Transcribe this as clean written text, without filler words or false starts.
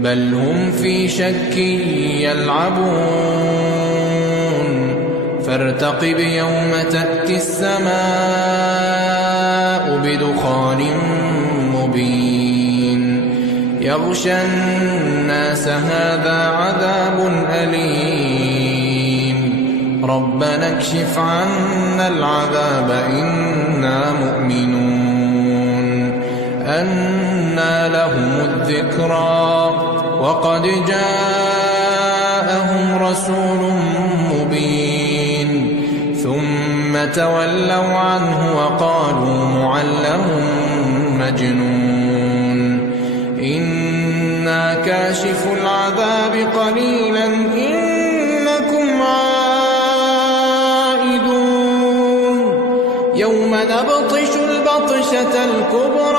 بل هم في شك يلعبون فارتقب يوم تأتي السماء بدخان مبين يغشى الناس هذا عذاب أليم ربنا اكشف عنا العذاب إنا مؤمنون أنى لهم الذكرى وقد جاءهم رسول مبين ثم تولوا عنه وقالوا معلم مجنون إنا كاشف العذاب قليلا إنكم عائدون يوم نبطش البطشة الكبرى